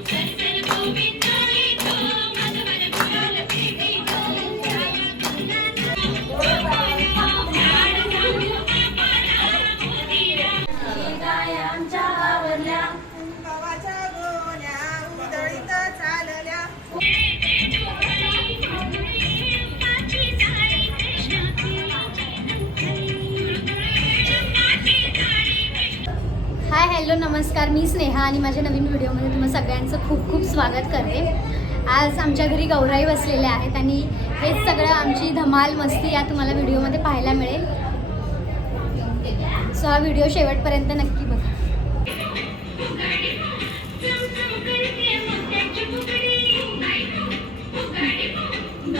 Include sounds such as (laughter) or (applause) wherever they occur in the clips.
Okay. Hello नमस्कार. मी स्नेहा आणि माझ्या नवीन व्हिडिओमध्ये तुम्हा सगळ्यांचं खूप खूप स्वागत करते. आज आमच्या घरी गौराई बसलेल्या आहेत आणि हेच सगळं आमची धमाल मस्ती या तुम्हाला व्हिडिओमध्ये पाहायला मिळेल. सो हा व्हिडिओ शेवटपर्यंत नक्की बघा.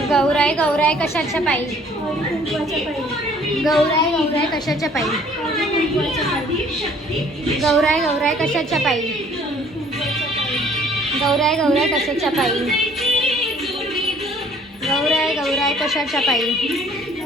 गौराय गौराय कशाच्या पायी? गौराय गौराय कशाच्या पायी? गौराय गौराय कशाच्या पायी? गौराय गौराय कशाच्या पायी? गौराय गौराय कशाच्या पायी?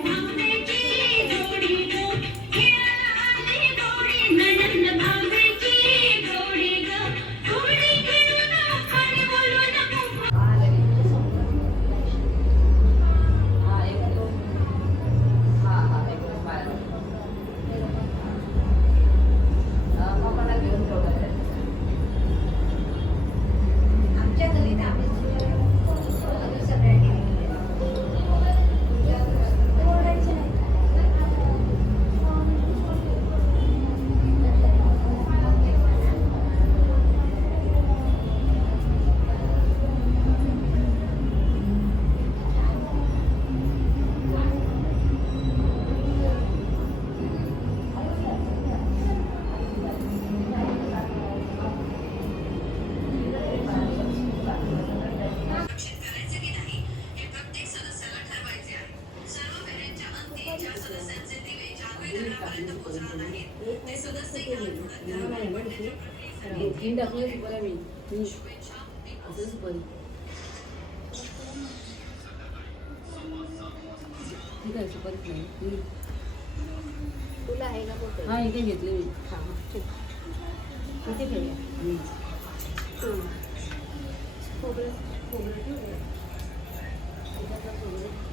तीन टाकले सुपाऱ्या मी असं सुपारी. ठीक आहे सुपारीच नाही तुला आहे का कुठे हा इथे घेतले मी. किती ठेवूया. हम्म. निलेशने नाही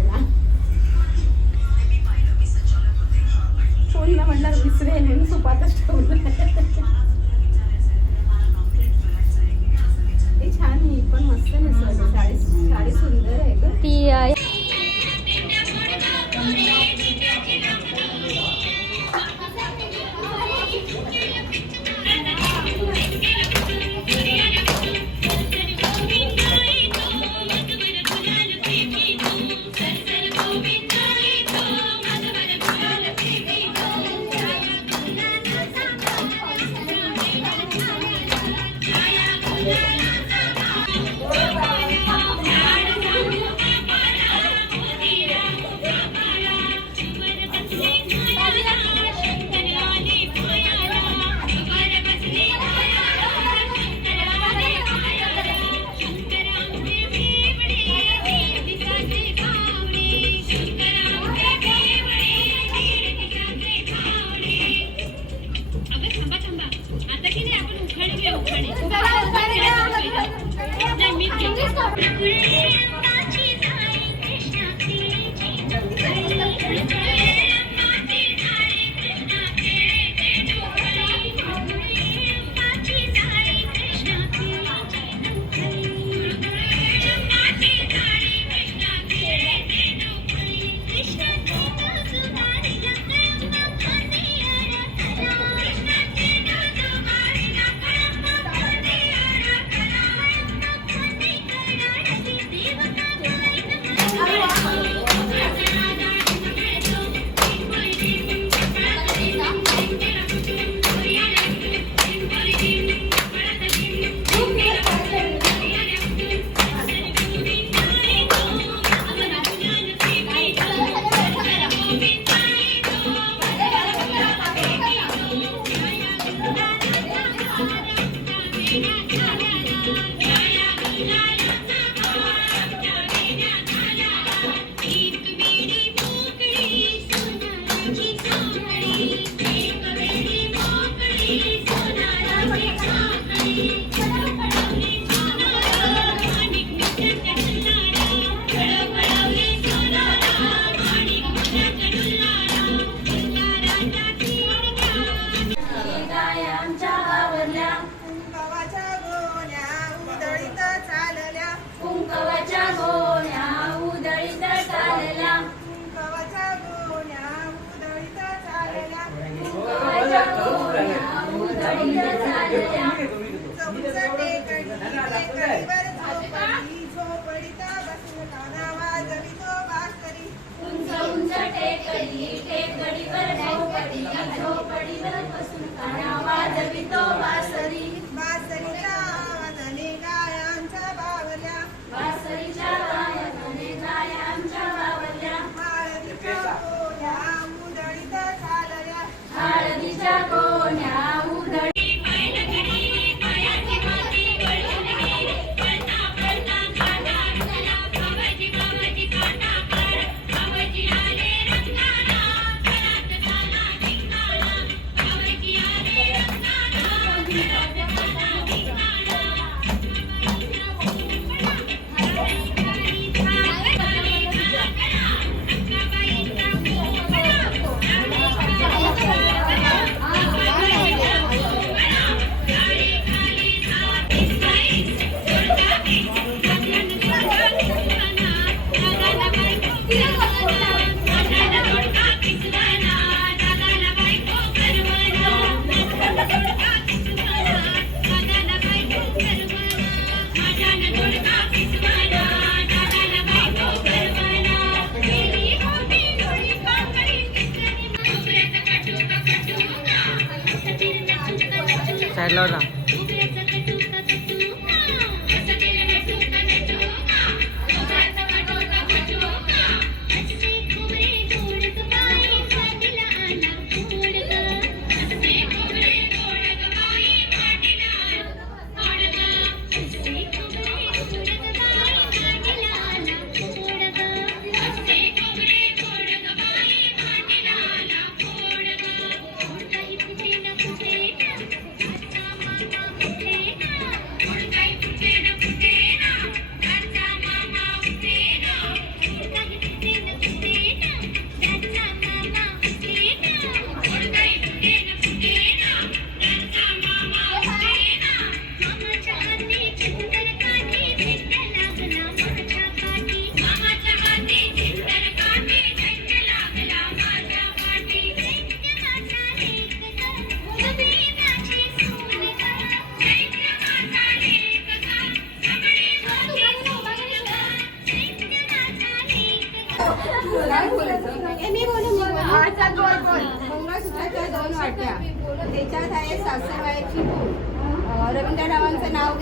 झोपली टेकडीवर झोपली झोपडीवर बसून काना वाजवितो वाज Charlola.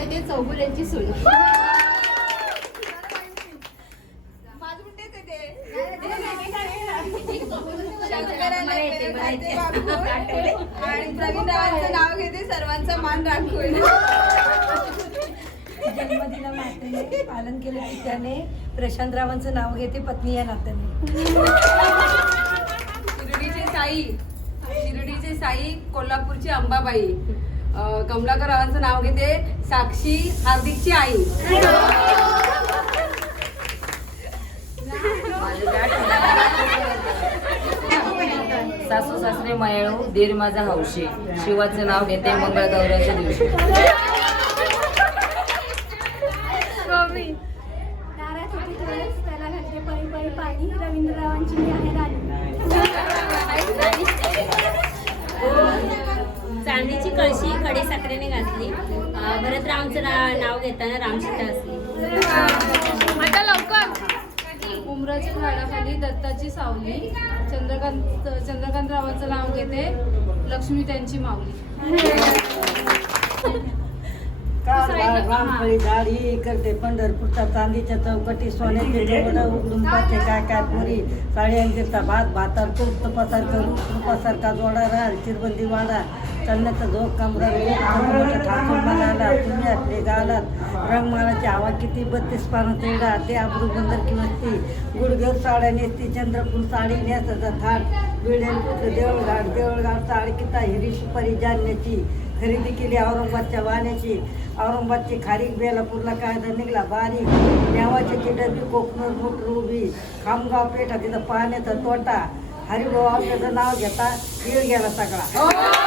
घेते चौगुल्यांची सून आणि प्रवीणरावांचं नाव घेते सर्वांचं मान राखून. (laughs) जन्मदिना मातेने पालन केले की त्याने प्रशांतरावांचं नाव घेते पत्नी या नात्याने. शिर्डीचे साई शिर्डीचे साई कोल्हापूरची अंबाबाई. कमलाकर रावांचं नाव घेते साक्षी हार्दिकची आई. सासू सासरे मायाळू दीर माझा हौशी शिवाचं नाव घेते मंगळगौऱ्याच्या दिवशी. चांदीची कळशी खडे साखरेने घातली. अं, भरतरावांचं ना- नाव घेताना रामसीता असली. उमराच्या झाडाखाली दत्ताची सावली. चंद्रकांत चंद्रकांतरावांचं नाव घेते लक्ष्मी त्यांची माऊली. (laughs) रामफळी झाडी करते पंढरपूरचा चांदीच्या चौकटी सोन्याचे डोंगर उघडून पाचे काय काय पुरी साड्यांचा भात भातार तूप तुपासारखा जोडा राहा चिरबंदी वाडा चालण्याचा झोप कामगार ठाकूर तुम्ही आपले गालात रंगमालाची हवा किती बत्तीस पानं तेडा ते आबरू बंदर की वस्ती गुडघेर साड्या नेसती चंद्रपूर साडी नेसाचा थाट विळेल देवळघाट देवळघाट साडी किता हिरी सुपारी जाणण्याची खरेदी केली औरंगाबादच्या वाण्याची. औरंगाबादची खारीक बेलापूरला कायदा निघला बारीक. नेवाच्या डबी कोकणूर मोटर उभी. खामगाव पेठा तिथं पाण्याचा तोटा. हरिभाऊ औषधाचं नाव घेता वीळ गेला सगळा. हो.